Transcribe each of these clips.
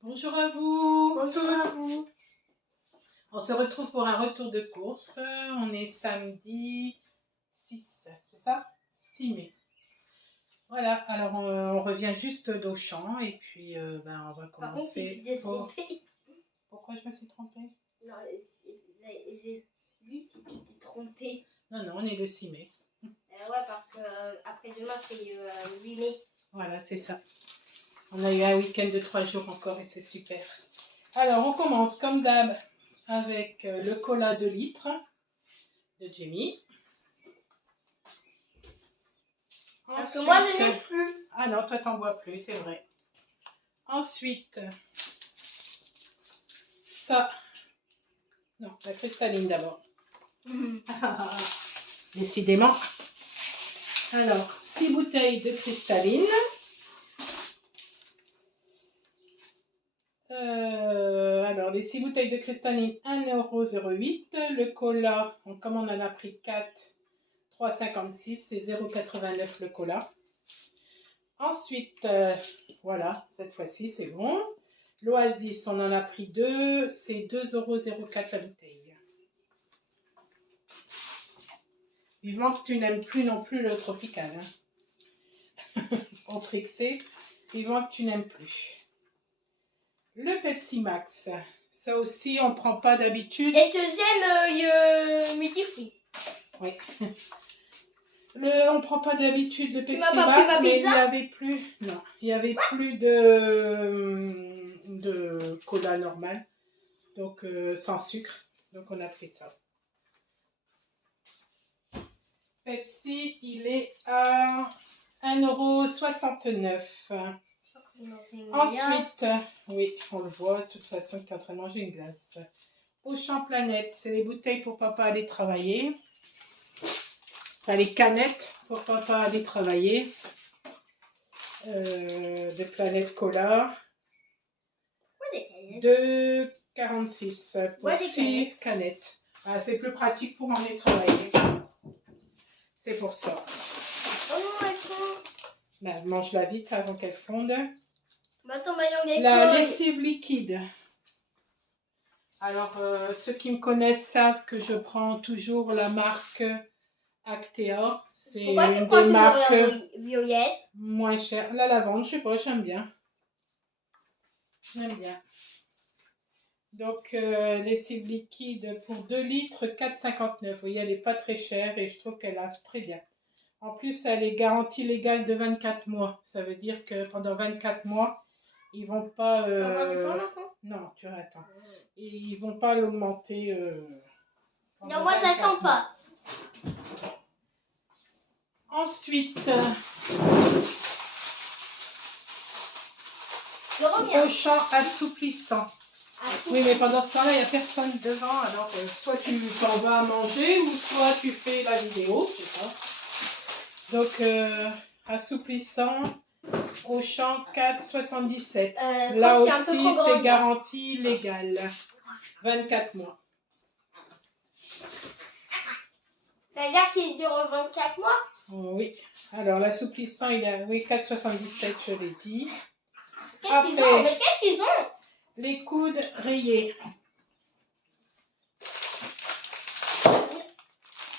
Bonjour à vous. Bonjour tous. à vous. On se retrouve pour un retour de course. On est samedi 6, c'est ça? 6 mai. Voilà, alors on revient juste d'Auchan et puis on va Par contre, si tu commencer. t'es trompée. Pourquoi je me suis trompée? Non, j'ai dit si tu t'es trompée. Non, on est le 6 mai. Ouais, parce que après-demain, c'est le 8 mai. Voilà, c'est ça. On a eu un week-end de 3 jours encore et c'est super. Alors, on commence comme d'hab avec le cola 2 litres de Jamie. Parce que moi, je n'ai plus. Ah non, toi, t'en bois plus, c'est vrai. Ensuite, ça. Non, la cristalline d'abord. Décidément. Alors, 6 bouteilles de cristalline. Alors, les 6 bouteilles de cristalline, 1,08 €. Le cola, comme on en a pris 4, 3,56 €, c'est 0,89 € le cola. Ensuite, voilà, cette fois-ci, c'est bon. L'Oasis, on en a pris 2, c'est 2,04 € la bouteille. Vivement que tu n'aimes plus non plus le tropical. Hein. Au Trixé, vivement que tu n'aimes plus. Le Pepsi Max, ça aussi, on ne prend pas d'habitude. Et deuxième, multifruit. Oui. On ne prend pas d'habitude le Pepsi pas Max, pris ma mais il pizza? n'y avait plus. Non, il n'y avait plus de cola normal, donc sans sucre. Donc on a pris ça. Pepsi, il est à 1,69 €. Ensuite, oui, on le voit, de toute façon, tu es en train de manger une glace. Auchan Planète, c'est les bouteilles pour papa aller travailler. Enfin, les canettes pour papa aller travailler. De Planète Cola. Ouais, 2,46 € pour ouais, 6 canettes. Ah, c'est plus pratique pour aller travailler. C'est pour ça. Oh non, elles font. Ben, mange-la vite avant qu'elle fonde. La lessive liquide. Alors, ceux qui me connaissent savent que je prends toujours la marque Actea. C'est une des marques violette moins chères. La lavande, je sais pas, j'aime bien. J'aime bien. Donc, lessive liquide pour 2 litres, 4,59 €. Vous voyez, elle n'est pas très chère et je trouve qu'elle lave très bien. En plus, elle est garantie légale de 24 mois. Ça veut dire que pendant 24 mois, ils vont pas... Non, tu attends. Ils vont pas l'augmenter. Non, moi, ça sent pas. Ensuite, Auchan assouplissant. Oui, mais pendant ce temps-là, il n'y a personne devant. Alors, soit tu t'en vas à manger ou soit tu fais la vidéo, je sais pas. Donc, assouplissant, Auchan 4,77 €. Là aussi, c'est garantie légale. 24 mois. C'est-à-dire qu'il dure 24 mois? Oui. Alors, l'assouplissant, il est, oui, 4,77 €, je l'ai dit. Qu'est-ce qu'ils ont? Les coudes rayés.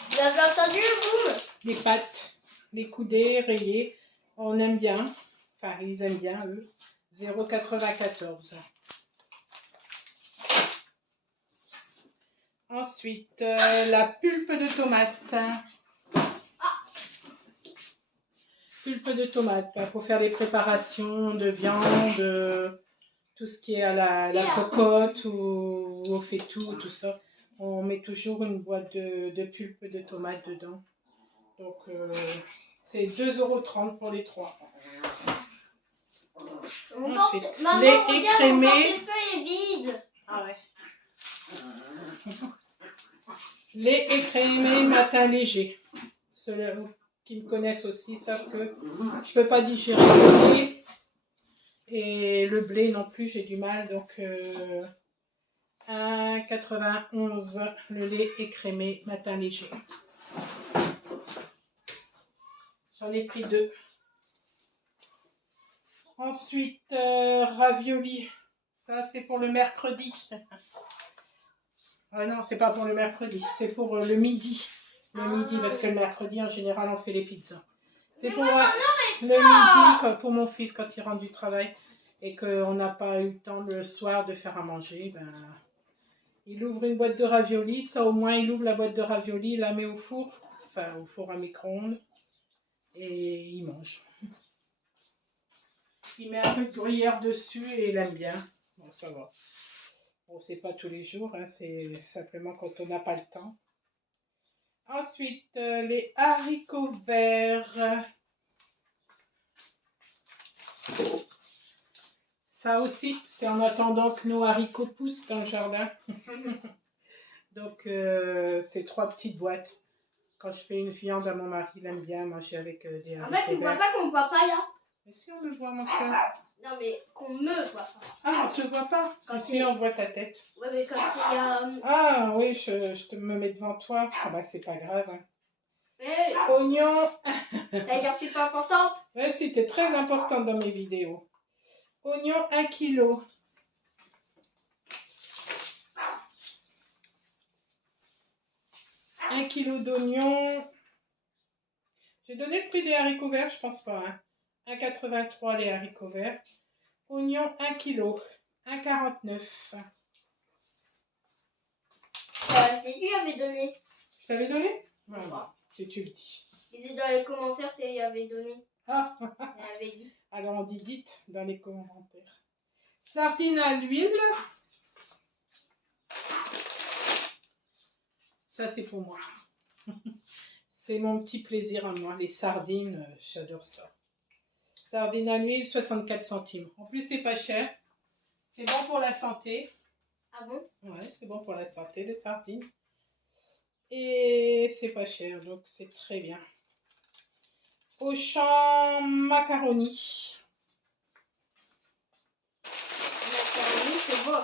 Vous avez entendu le boum? Les pattes, les coudées rayés. On aime bien. Enfin, ils aiment bien, eux. 0,94 €. Ensuite, la pulpe de tomate. Pulpe de tomate, pour faire des préparations de viande, tout ce qui est à la cocotte ou au faitout, tout ça. On met toujours une boîte de pulpe de tomate dedans. Donc, c'est 2,30 € pour les 3. Ensuite, lait écrémé. Mon portefeuille est vide. Ah ouais. Lait écrémé matin léger. Ceux qui me connaissent aussi savent que je ne peux pas digérer le blé. Et le blé non plus, j'ai du mal. Donc, 1,91 € le lait écrémé matin léger. J'en ai pris 2. Ensuite, ravioli Ça, c'est pour le mercredi. Ah non, c'est pas pour le mercredi, c'est pour le midi. Le midi, parce que le mercredi, en général, on fait les pizzas. C'est pour le midi, pour mon fils, quand il rentre du travail et qu'on n'a pas eu le temps le soir de faire à manger, ben, il ouvre une boîte de raviolis. Ça, au moins, il ouvre la boîte de raviolis, il la met au four, enfin au four à micro-ondes, et il mange. Il met un peu de gruyère dessus et il aime bien. Bon, ça va. Bon, c'est pas tous les jours, hein, c'est simplement quand on n'a pas le temps. Ensuite, les haricots verts. Ça aussi, c'est en attendant que nos haricots poussent dans le jardin. Donc, c'est 3 petites boîtes. Quand je fais une viande à mon mari, il aime bien manger avec des haricots verts. En fait, tu vois pas qu'on me voit pas là. Mais si, on me voit, mon cœur. Non, mais qu'on me voit pas. Ah, on te voit pas? Si, on voit ta tête. Ouais, mais quand il y a... Ah, oui, je te me mets devant toi. Ah, bah, c'est pas grave. Hein. Hey. Oignon. Ça veut dire que je suis pas importante? Ouais, si, t'es très importante dans mes vidéos. Oignon, 1 kg. 1 kg d'oignons. J'ai donné le prix des haricots verts, je pense pas. Hein. 1,83 les haricots verts. Oignons, 1 kg. 1,49. C'est lui qui avait donné. Je t'avais donné? Voilà, si tu le dis. Il est dans les commentaires, c'est lui qui avait donné. Ah. Il avait dit. Alors on dit dites dans les commentaires. Sardines à l'huile. Ça c'est pour moi. C'est mon petit plaisir à moi. Les sardines, j'adore ça. Sardines à l'huile, 64 centimes. En plus c'est pas cher. C'est bon pour la santé. Ah bon? Ouais, c'est bon pour la santé, les sardines. Et c'est pas cher, donc c'est très bien. Auchan macaroni. Macaroni, c'est bon.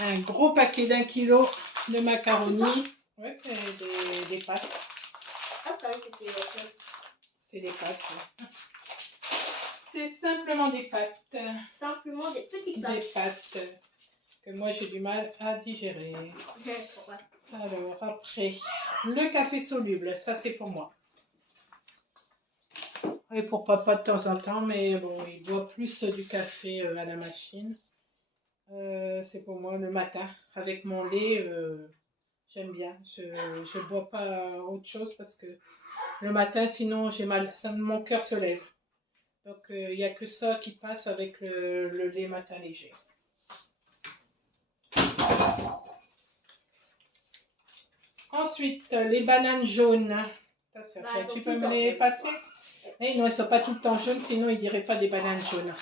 Un gros paquet d'1 kilo de macaroni. Ouais, c'est des pâtes. Ah, ça c'était C'est des pâtes. Ouais. C'est simplement des pâtes. simplement des petites pâtes. Des pâtes que moi j'ai du mal à digérer. Pourquoi? Alors après, le café soluble, ça c'est pour moi. Et pour papa de temps en temps, mais bon, il boit plus du café à la machine. C'est pour moi le matin. Avec mon lait, j'aime bien. Je ne bois pas autre chose parce que le matin, sinon j'ai mal. Mon cœur se lève. Donc il n'y a que ça qui passe avec le lait matin léger. Ensuite, les bananes jaunes. Ça, tu peux me les passer? Mais non, elles ne sont pas tout le temps jaunes, sinon ils ne diraient pas des bananes jaunes.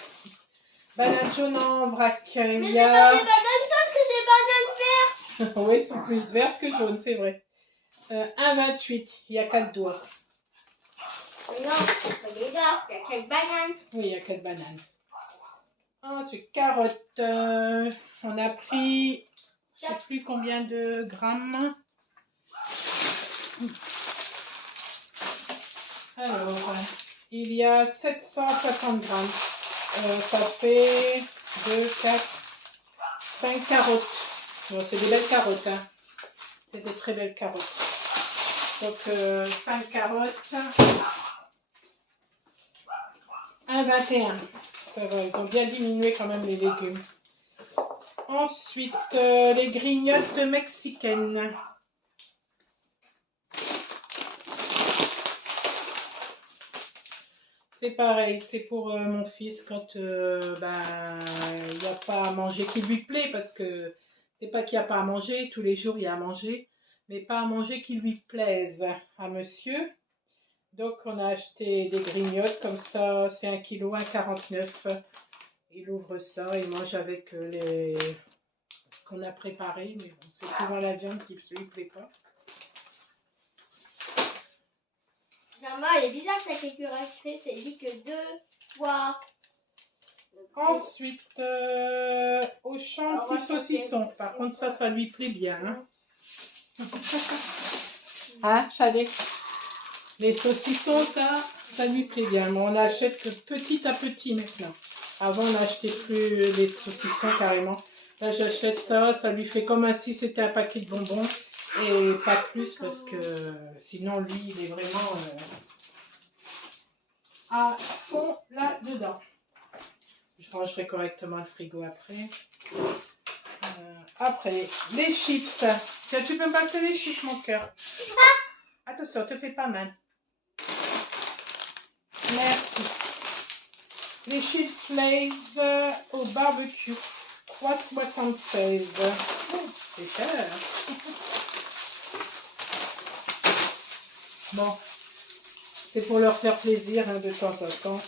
Bananes jaunes en vrac. Mais c'est pas des bananes jaunes, c'est des bananes vertes. Oui, elles sont plus vertes que jaunes, c'est vrai. 1,28, il y a 4 doigts. Non, c'est pas des vertes, il y a 4 bananes. Oui, il y a 4 bananes. Ensuite, carottes. On a pris, je ne sais plus combien de grammes. Alors, il y a 760 grammes. Ça fait 2, 4, 5 carottes. C'est des belles carottes. Hein. C'est des très belles carottes. Donc, 5 carottes. 1,21. Ça va, ils ont bien diminué quand même les légumes. Ensuite, les grignottes mexicaines. C'est pareil, c'est pour mon fils quand il n'y a pas à manger qui lui plaît, parce que c'est pas qu'il n'y a pas à manger, tous les jours il y a à manger, mais pas à manger qui lui plaise à monsieur. Donc on a acheté des grignottes comme ça, c'est 1 kg, 1,49. Il ouvre ça, il mange avec ce qu'on a préparé, mais bon, c'est souvent la viande qui ne lui plaît pas. Maman, elle est bizarre ta calculatrice, elle dit que 2 fois. Ensuite, Auchan petit saucisson. Par contre, ça lui plaît bien. Hein, hein Chalet? Les saucissons, ça lui plaît bien. Mais on achète petit à petit maintenant. Avant, on n'achetait plus les saucissons carrément. Là, j'achète ça, ça lui fait comme si c'était un paquet de bonbons. Et pas plus, parce que sinon, lui, il est vraiment à fond là-dedans. Je rangerai correctement le frigo après. Après, les chips. Tiens, tu peux me passer les chips, mon cœur. Attention, te fais pas mal. Merci. Les chips Lay's au barbecue. 3,76. C'est cher. Bon, c'est pour leur faire plaisir hein, de temps en temps.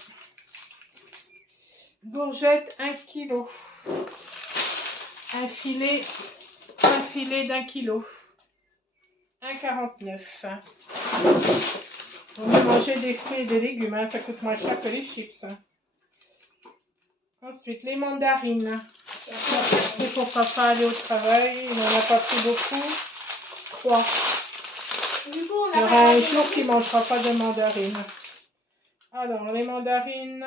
Courgettes, 1 kg. Un filet d'1 kg. 1,49. On peut manger des fruits et des légumes, hein, ça coûte moins cher que les chips. Hein. Ensuite, les mandarines. C'est pour papa aller au travail. Il n'en a pas pris beaucoup. 3. Il y aura un jour qu'il ne mangera pas de mandarines. Alors, les mandarines,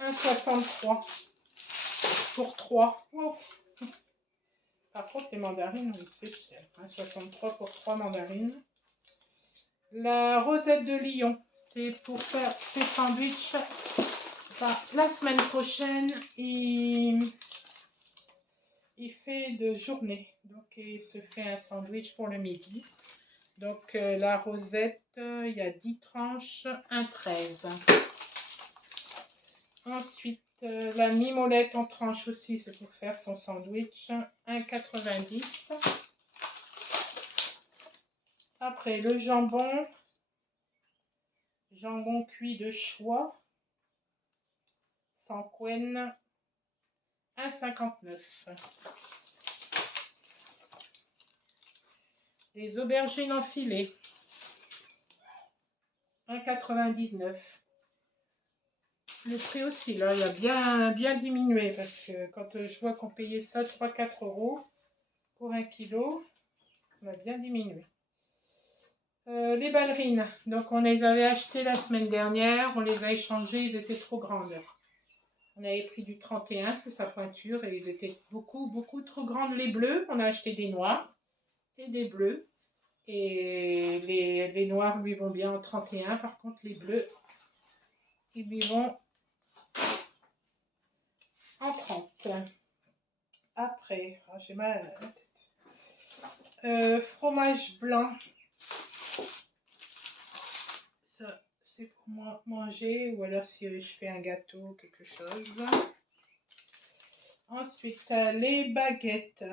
1,63 pour 3. Oh. Par contre, les mandarines, c'est cher. 1,63 pour 3 mandarines. La rosette de Lyon, c'est pour faire ses sandwichs. Enfin, la semaine prochaine, il fait de journée. Donc, il se fait un sandwich pour le midi. Donc, la rosette, il y a 10 tranches, 1,13. Ensuite, la mimolette en tranches aussi, c'est pour faire son sandwich, 1,90. Après, le jambon cuit de choix, sans couenne, 1,59. Les aubergines en filet, 1,99. Le prix aussi, là, il a bien diminué parce que quand je vois qu'on payait ça 3-4 € pour 1 kg, on a bien diminué. Les ballerines, donc on les avait achetées la semaine dernière, on les a échangées, ils étaient trop grandes. On avait pris du 31, c'est sa pointure, et ils étaient beaucoup trop grandes. Les bleus, on a acheté des noirs et des bleus. Et les noirs lui vont bien en 31, par contre les bleus, ils lui vont en 30. Après, oh, j'ai mal à la tête. Fromage blanc. Ça, c'est pour moi manger, ou alors si je fais un gâteau, quelque chose. Ensuite, les baguettes.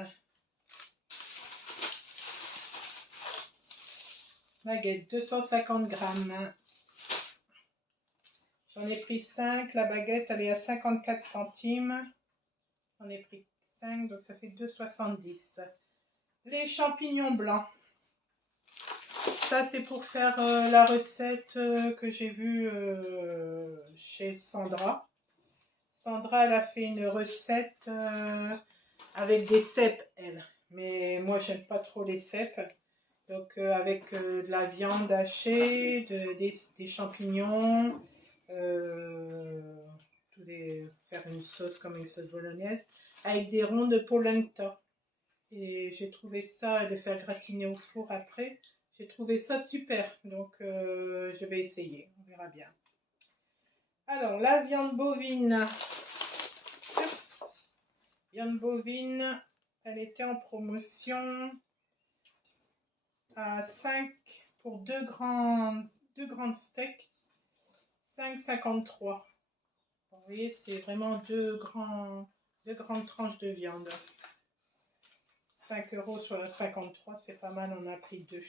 Baguette, 250 grammes. J'en ai pris 5. La baguette, elle est à 54 centimes. J'en ai pris 5, donc ça fait 2,70. Les champignons blancs. Ça, c'est pour faire la recette que j'ai vue chez Sandra. Sandra, elle a fait une recette avec des cèpes, elle. Mais moi, j'aime pas trop les cèpes. Donc, avec de la viande hachée, des champignons, faire une sauce comme une sauce bolognaise, avec des ronds de polenta. Et j'ai trouvé ça, et de faire gratiner au four après, j'ai trouvé ça super. Donc, je vais essayer, on verra bien. Alors, la viande bovine. Oups. Viande bovine, elle était en promotion à 5 pour 2 grandes steaks, 5,53. Vous voyez, c'est vraiment deux grandes tranches de viande. 5,53 €, c'est pas mal, on a pris 2.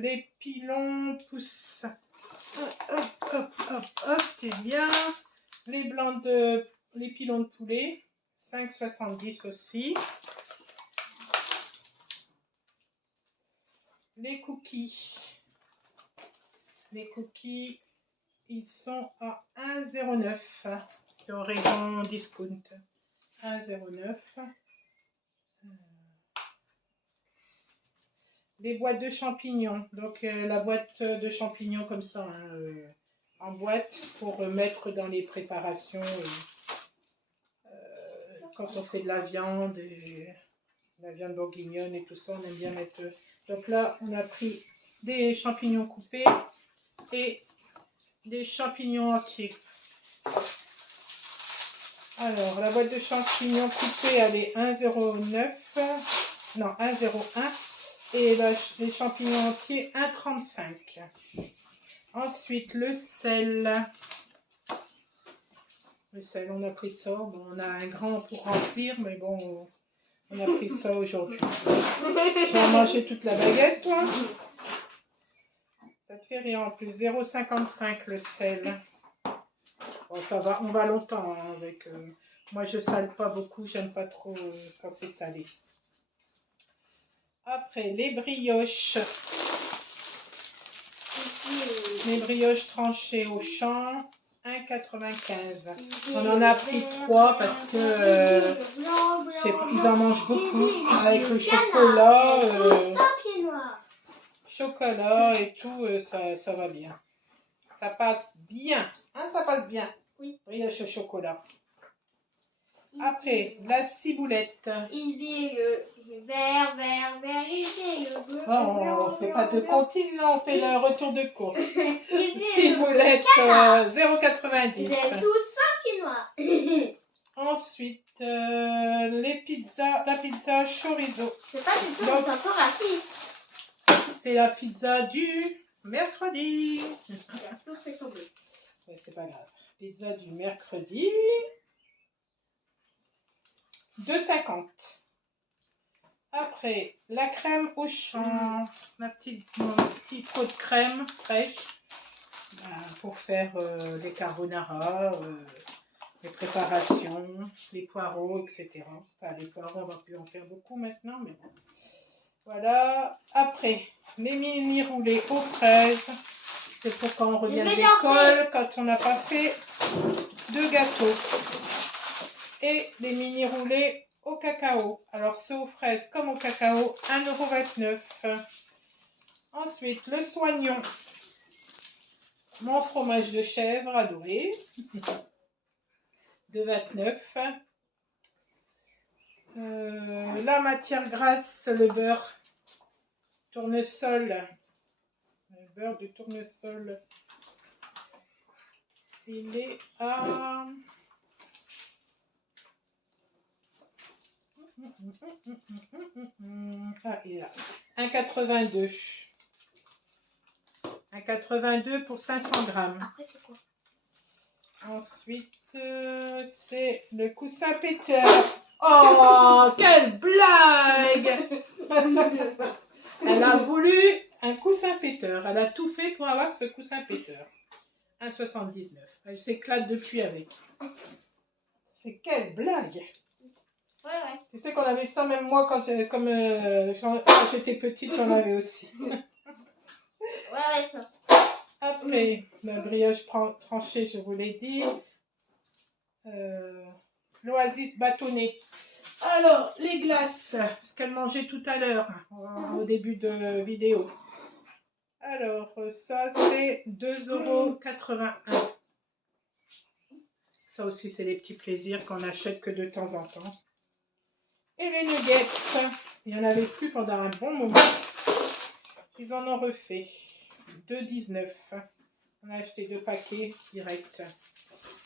Les pilons poussent. Hop, c'est bien. Les pilons de poulet, 5,70 aussi. Les cookies. Ils sont à 1,09. C'est au rayon discount. 1,09. Les boîtes de champignons. Donc la boîte de champignons comme ça, hein, en boîte pour mettre dans les préparations quand on fait de la viande bourguignonne et tout ça, on aime bien mettre. Donc là, on a pris des champignons coupés et des champignons entiers. Alors, la boîte de champignons coupés, elle est 1,09. Non, 1,01. Et les champignons entiers, 1,35. Ensuite, le sel. Le sel, on a pris ça. Bon, on a un grand pour remplir, mais bon, on a pris ça aujourd'hui. Tu vas manger toute la baguette, toi? Ça te fait rire en plus. 0,55 le sel. Bon, ça va, on va longtemps hein, avec. Moi, je sale pas beaucoup, j'aime pas trop quand c'est salé. Après, les brioches. Les brioches tranchées au champ, 1,95. On en a pris 3 parce que ils en mangent beaucoup avec le chocolat. Chocolat et tout, ça va bien. Ça passe bien. Hein, ça passe bien. Oui. Brioche au chocolat. Après, la ciboulette. Il dit vert, il dit bleu. Non, on ne fait pas de comptine, là, on fait le retour de course. Ciboulette, 0,90. Ils aiment tous quinoa. Ensuite, les pizzas, la pizza chorizo. C'est pas du tout une chanson raciste. C'est la pizza du mercredi. Tout fait tomber. Mais c'est pas grave. Pizza du mercredi. 2,50. Après, la crème au champ. Mon petit pot de crème fraîche. Pour faire les carbonara, les préparations, les poireaux, etc. Enfin, les poireaux, on va plus en faire beaucoup maintenant, mais bon. Voilà. Après, les mini roulés aux fraises. C'est pour quand on revient de l'école, quand on n'a pas fait de gâteau. Et les mini roulés au cacao. Alors, c'est aux fraises comme au cacao, 1,29 €. Ensuite, le soignon. Mon fromage de chèvre adoré. 2,29 €. La matière grasse, le beurre tournesol. Le beurre de tournesol. Il est à... Ah, il est là. 1,82 €. 1,82 € pour 500 grammes. Après, c'est quoi? Ensuite, c'est le coussin péteur. Oh, quelle blague! Elle a voulu un coussin péteur. Elle a tout fait pour avoir ce coussin péteur. 1,79 €. Elle s'éclate depuis avec. C'est quelle blague! Ouais. Tu sais qu'on avait ça, même moi, quand j'étais petite, j'en avais aussi. Ouais, ça. Après, la brioche tranchée, je vous l'ai dit. L'oasis bâtonnée. Alors, les glaces, ce qu'elle mangeait tout à l'heure, au début de vidéo. Alors, ça, c'est 2,81 €. Ça aussi, c'est les petits plaisirs qu'on achète que de temps en temps. Et les nuggets, il n'y en avait plus pendant un bon moment. Ils en ont refait. 2,19 €. On a acheté 2 paquets direct.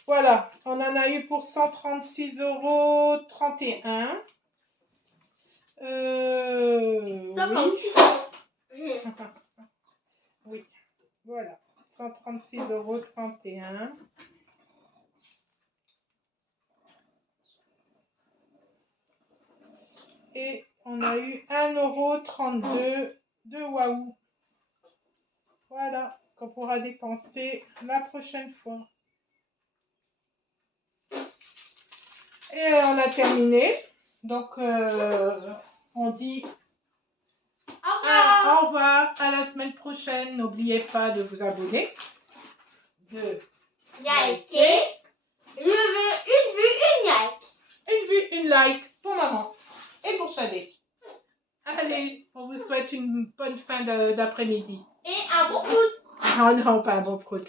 Voilà, on en a eu pour 136,31 €. 56 Oui. Oui, voilà. 136,31 €. Et on a eu 1,32 € de Waouh. Voilà, qu'on pourra dépenser la prochaine fois. Et on a terminé. Donc, on dit au revoir, à la semaine prochaine. N'oubliez pas de vous abonner, de liker. Je veux une vue, une like. Une vue, une like pour maman et pour Shadé. Allez, on vous souhaite une bonne fin d'après-midi. Et un bon prout. Oh non, pas un bon prout.